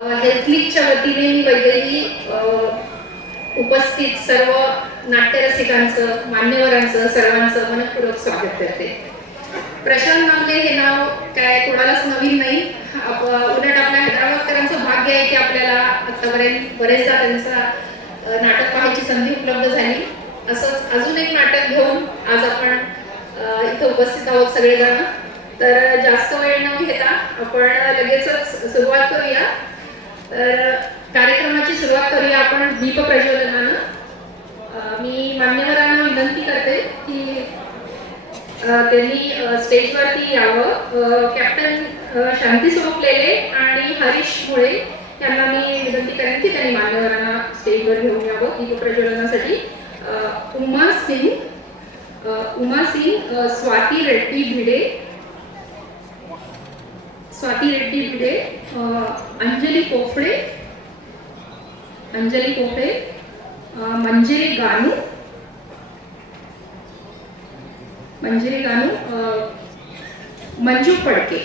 हेल्थलीच्या वतीने मी वैद्यकीय उपस्थित सर्व नाट्यरसिकांचं, मान्यवरांचं, सर्वांचं मनपूर्वक स्वागत करते. प्रशांत नामले हे नाव काय कोणालाच नवीन नाही. उलट आपल्या हैदराबादकरांचं भाग्य आहे की आपल्याला आतापर्यंत बरेचदा त्यांचा नाटक पाहायची संधी उपलब्ध झाली. असंच अजून एक नाटक घेऊन आज आपण इथं उपस्थित आहोत सगळेजण. तर जास्त वेळ न घेता आपण लगेचच सुरुवात करूया. तर कार्यक्रमाची सुरुवात करूया आपण दीप प्रज्वलनानं. मी मान्यवरांना विनंती करते की त्यांनी स्टेजवरती यावं. कॅप्टन शांती सोपलेले आणि हरीश मुळे यांना मी विनंती करेन की त्यांनी मान्यवरांना स्टेजवर घेऊन यावं दीप प्रज्वलनासाठी. उमा सिंग, स्वाती रेड्डी भिडे, अंजली पोफळे, मंजिरी गानू, मंजू पडके.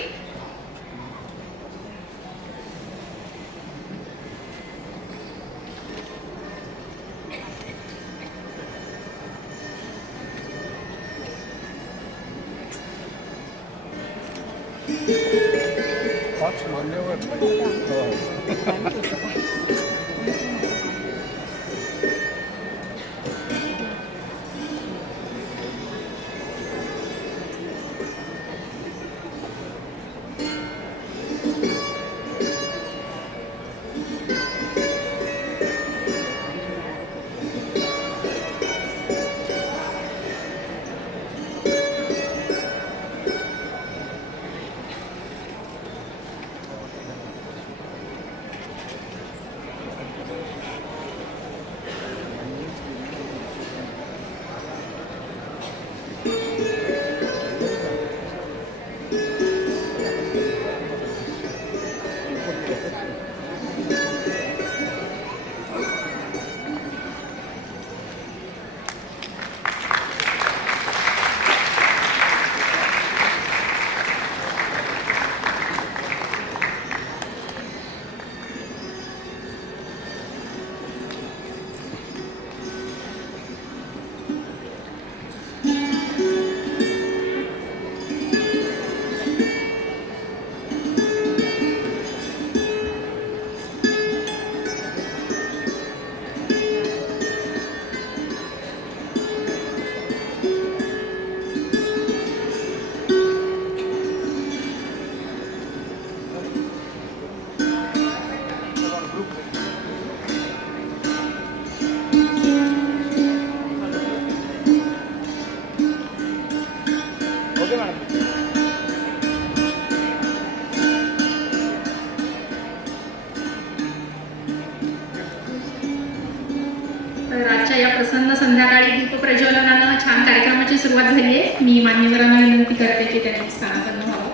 या प्रसन्न संध्याकाळी दीप प्रज्वलनानं छान कार्यक्रमाची सुरुवात झाली आहे. मी मान्यवरांना विनंती करते की त्यांनी स्थानापन्न व्हावं.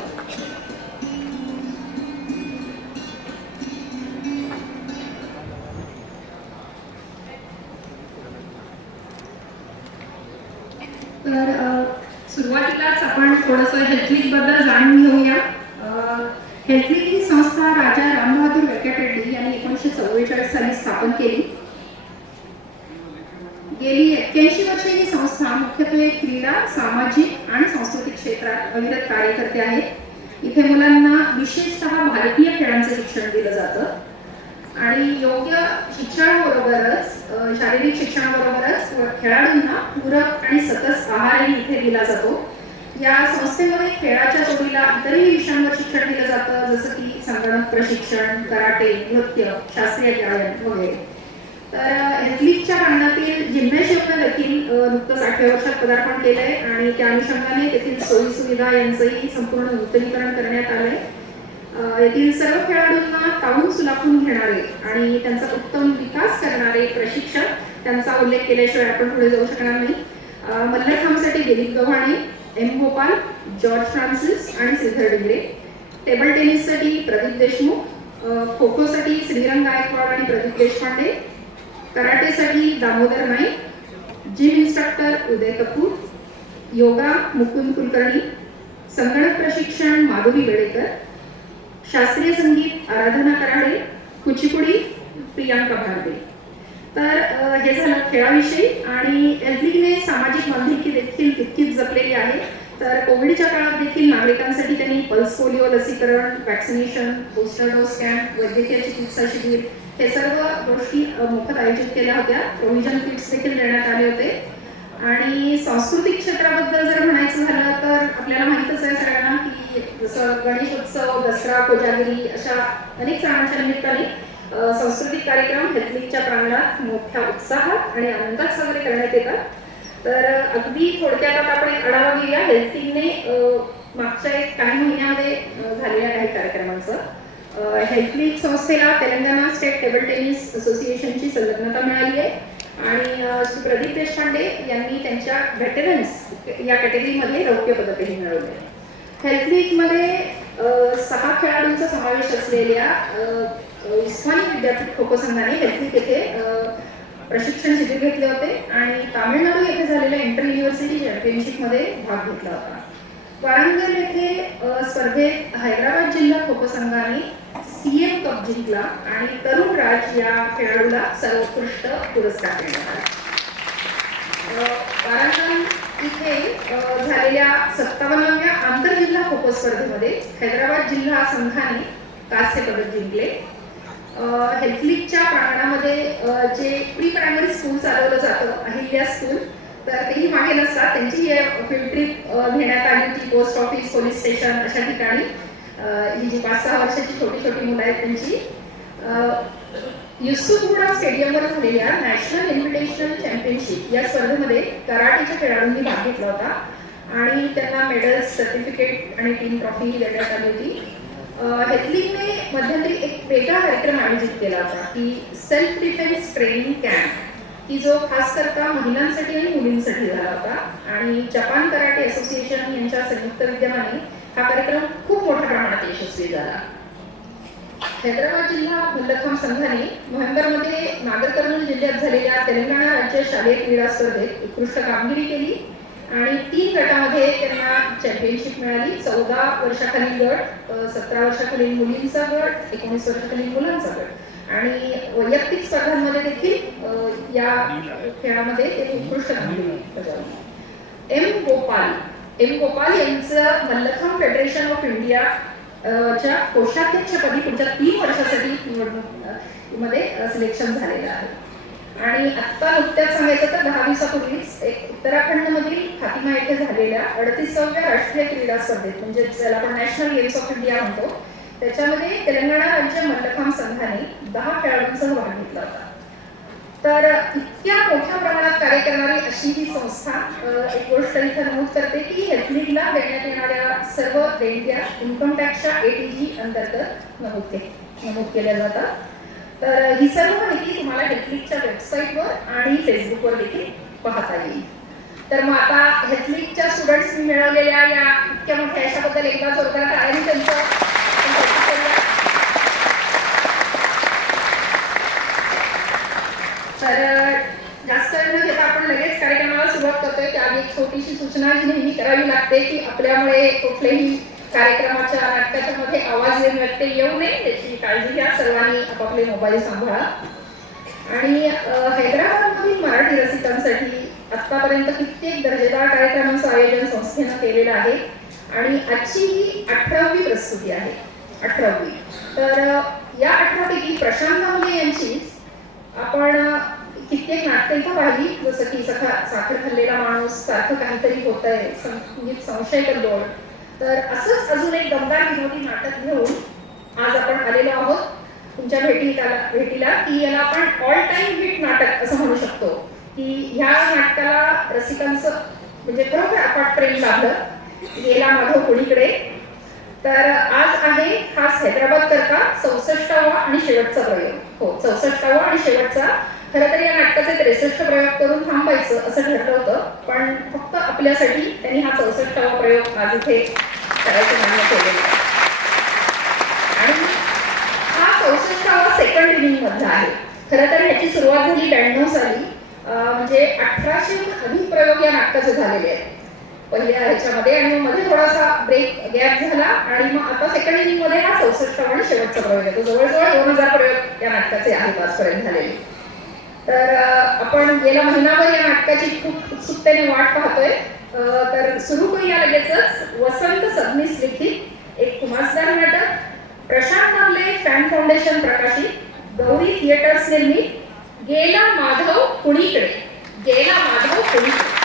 तर सुरुवातीलाच आपण थोडंसं हेल्थलीग बद्दल जाणून घेऊया. हेल्थलीग ही संस्था राजा रामबहादूर व्यंकटरेड्डी यांनी 1944 साली स्थापन केली. गेली 81 वर्षे ही संस्था मुख्यत्वे क्रीडा, सामाजिक आणि सांस्कृतिक क्षेत्रात अविरत कार्य करते आहे. इथे मुलांना विशेषतः भारतीय खेळांचं शिक्षण दिलं जातं आणि योग्य शिक्षणाबरोबरच शारीरिक शिक्षणाबरोबरच खेळाडूंना पूरक आणि सतत आहारही इथे दिला जातो. या संस्थेमध्ये खेळाच्या जोडीला इतरही विषयांवर शिक्षण दिलं जातं, जसं की संगणक प्रशिक्षण, कराटे, नृत्य, शास्त्रीय गायन वगैरे. तर हेल्थलीगच्या काळातील जिम्नॅशियमला देखील नुकतंच 8व्या वर्षात पदार्पण केलंय आणि त्या अनुषंगाने तेथील सोयी सुविधा यांचंही संपूर्ण नूतनीकरण करण्यात आलंय. येथील सर्व खेळाडूंना तावून सुलाखून घेणारे आणि त्यांचा उत्तम विकास करणारे प्रशिक्षक, त्यांचा उल्लेख केल्याशिवाय आपण पुढे जाऊ शकणार नाही. मल्लखांबसाठी Dilip Gavhane, M Gopal, George Francis आणि श्रीधर डिंगरे. टेबल टेनिससाठी प्रदीप देशमुख, खो खोसाठी श्रीरंग गायकवाड आणि प्रदीप देशपांडे, कराटेसाठी Damodar Naik, gym instructor Uday Kapoor, yoga Mukund Kulkarni, संगणक प्रशिक्षण माधुरी बेडेकर, शास्त्रीय संगीत आराधना कराडे, कुचिपुडी प्रियांका भारदे. तर हे झालं खेळाविषयी. आणि एल्फ्लिगने सामाजिक बांधिलकी देखील तितकीच जपलेली आहे. तर कोविडच्या काळात देखील नागरिकांसाठी त्यांनी पल्स पोलिओ लसीकरण, वॅक्सिनेशन, बूस्टर डोस कॅम्प, वैद्यकीय चिकित्सा शिबिर हे सर्व गोष्टी मोफत आयोजित केल्या होत्या. प्रोव्हिजन किट्स देखील देण्यात आले होते. आणि सांस्कृतिक क्षेत्राबद्दल जर म्हणायचं झालं तर आपल्याला माहीतच आहे सगळ्यांना की जसं गणेशोत्सव, दसरा, कोजागिरी अशा अनेक सणांच्या निमित्ताने सांस्कृतिक कार्यक्रम हेल्थलिंकच्या प्रांगणात मोठ्या उत्साहात आणि आनंदात साजरे करण्यात येतात. तर अगदी थोडक्यात आता आपण एक आढावा घेऊया हेल्थलिंकने मागच्या काही महिन्यामध्ये झालेल्या काही कार्यक्रमांचं. हेल्थलिंक संस्थेला तेलंगणा स्टेट टेबल टेनिस असोसिएशनची संलग्नता मिळाली आहे. आणि श्री प्रदीप देशपांडे यांनी त्यांच्या व्हेटरन्स या कॅटेगरीमध्ये रौप्य पदकही मिळवले. हेल्थलिंकमध्ये 6 खेळाडूंचा समावेश असलेल्या उस्मानी विद्यापीठ खो खो संघाने हेल्थलिंक येथे प्रशिक्षण शिबिर घेतले होते आणि तामिळनाडू येथे झालेल्या इंटर युनिव्हर्सिटी चॅम्पियनशिपमध्ये भाग घेतला होता. वारंगल येथे स्पर्धेत हैदराबाद जिल्हा खो खो संघाने CM कप जिंकला आणि तरुण राज या खेळाडूला सर्वोत्कृष्ट पुरस्कार देण्यात आला. वारंगल इथे झालेल्या 57व्या आंतरजिल्हा खो खो स्पर्धेमध्ये हैदराबाद जिल्हा संघाने कांस्य पदक जिंकले. हेल्थलिंकच्या प्रांगणामध्ये जे प्री प्रायमरी स्कूल चालवलं जातं, अहिल्या स्कूल, तर तेही मागे नसतात. त्यांची फील्ड ट्रिप घेण्यात आली होती. पोस्ट ऑफिस, पोलीस स्टेशन अशा ठिकाणी ही जी 5-6 वर्षाची छोटी छोटी मुलं आहेत त्यांची युसुफगुडा स्टेडियमवर झालेल्या नॅशनल इन्व्हिटेशनल चॅम्पियनशिप या स्पर्धेमध्ये कराटेच्या खेळाडूंनी भाग घेतला होता आणि त्यांना मेडल्स, सर्टिफिकेट आणि टीम ट्रॉफी देण्यात आली होती. हेल्थलिंकने मध्यंतरी एक वेगळा कार्यक्रम आयोजित केला होता की सेल्फ डिफेन्स ट्रेनिंग कॅम्प, की जो खास करता महिलांसाठी आणि मुलींसाठी झाला होता. आणि जपान कराटे असोसिएशन यांच्या संयुक्त विद्यमाने हा कार्यक्रम खूप मोठ्या प्रमाणात यशस्वी झाला. हैदराबाद जिल्हा मल्लखांब संघाने नोव्हेंबरमध्ये नागर कर्नूल जिल्ह्यात झालेल्या तेलंगणा राज्य शालेय क्रीडा स्पर्धेत उत्कृष्ट कामगिरी केली आणि 3 गटामध्ये त्यांना चॅम्पियनशिप मिळाली. 14 वर्षाखालील गट, 17 वर्षाखालील मुलींचा गट, 19 वर्षाखालील मुलांचा गट आणि वैयक्तिक स्पर्धांमध्ये देखील या खेळामध्ये एक उत्कृष्ट कामगिरी बजावली. एम गोपाल यांचं मल्लखांब फेडरेशन ऑफ इंडिया च्या कोषाध्यक्षपदी पुढच्या 3 वर्षासाठी निवडणुकीमध्ये सिलेक्शन झालेलं आहे. आणि आत्ता नुकत्याच सांगायचं तर 10 दिवसापूर्वीच एक उत्तराखंडमधील खातिमा येथे झालेल्या 38व्या राष्ट्रीय क्रीडा स्पर्धेत, म्हणजे ज्याला आपण नॅशनल गेम्स ऑफ इंडिया म्हणतो, त्याच्यामध्ये तेलंगणा राज्य मल्लखांब संघाने 10 खेळाडूंसह भाग घेतला होता. तर इतक्या मोठ्या प्रमाणात कार्य करणारी अशी ही संस्था एक गोष्ट इथं नमूद करते की हेल्थलिंकला देण्यात येणाऱ्या सर्व देणग्या इन्कम टॅक्सच्या ATG अंतर्गत नमूद केल्या जातात. तर ही सर्व माहिती तुम्हाला हेल्थलिंकच्या वेबसाईटवर आणि फेसबुकवर देखील पाहता येईल. तर मग आता हेल्थलिंकच्या स्टुडंट्सनी मिळवलेल्या या इतक्या मोठ्या यशाबद्दल एकदा जोरदार टाळ्यांनी त्यांचं तर जास्त वेळ न घेता आपण लगेच कार्यक्रमाला सुरुवात करतोय. त्याआधी एक छोटीशी सूचना जी नेहमी करावी लागते की आपल्यामुळे कुठलेही कार्यक्रमाच्या नाटकाच्या मध्ये आवाज व्यत्यय येऊ नये याची काळजी घ्या. सर्वांनी आपापले मोबाईल सांभाळा. आणि हैदराबादमधील मराठी रसिकांसाठी आतापर्यंत कित्येक दर्जेदार कार्यक्रमांचं आयोजन संस्थेनं केलेलं आहे आणि आजची ही 18वी प्रस्तुती आहे. 18वी. तर या 18 पैकी प्रशांत दामले यांची आपण कित्येक नाटकं इथं पाहिली, जसं की साखर खाल्लेला माणूस, सारखं काहीतरी होतंय, संगीत संशय कल्लोळ. तर असंच अजून एक दमदार विनोदी नाटक घेऊन आज आपण आलेलो आहोत तुमच्या भेटीला की याला आपण ऑल टाइम हिट नाटक असं म्हणू शकतो. की ह्या नाटकाला रसिकांचं म्हणजे खरोखर अफाट प्रेम लाभलं. गेला माधव कोणीकडे. तर आज आहे खास हैदराबाद करता 64वा आणि शेवटचा प्रयोग. हो, 64वा आणि शेवटचा. खरं तर या नाटकाचे 63 प्रयोग करून थांबायचं असं ठरलं होतं, पण फक्त आपल्यासाठी त्यांनी हा 64वा प्रयोग आज इथे करायचं मान्य केलेला. आणि हा 64वा सेकंड इनिंग मधला आहे. खरं तर ह्याची सुरुवात झाली 92 साली. म्हणजे 1800 अधिक प्रयोग या नाटकाचे झालेले आहेत पहिल्या ह्याच्यामध्ये. आणि मग मध्ये थोडासा गॅप झाला आणि मग आता सेकंड इनिंग मध्ये हा 64वा आणि शेवटचा प्रयोग येतो. जवळजवळ 2000 प्रयोग या प्रकारचे आहेत आजपर्यंत झालेले. तर आपण गेला महिनाभर या नाटकाची खूप उत्सुकतेने वाट पाहतोय. तर सुरू करूया लगेचच. वसंत सबनीस लिखित एक कुमारस्वार नाटक, प्रशांत नागले फॅन फाउंडेशन प्रकाशित, गौरी थिएटर्स निर्मित गेला माधव कुणीकडे. गेला माधव कुणीकडे.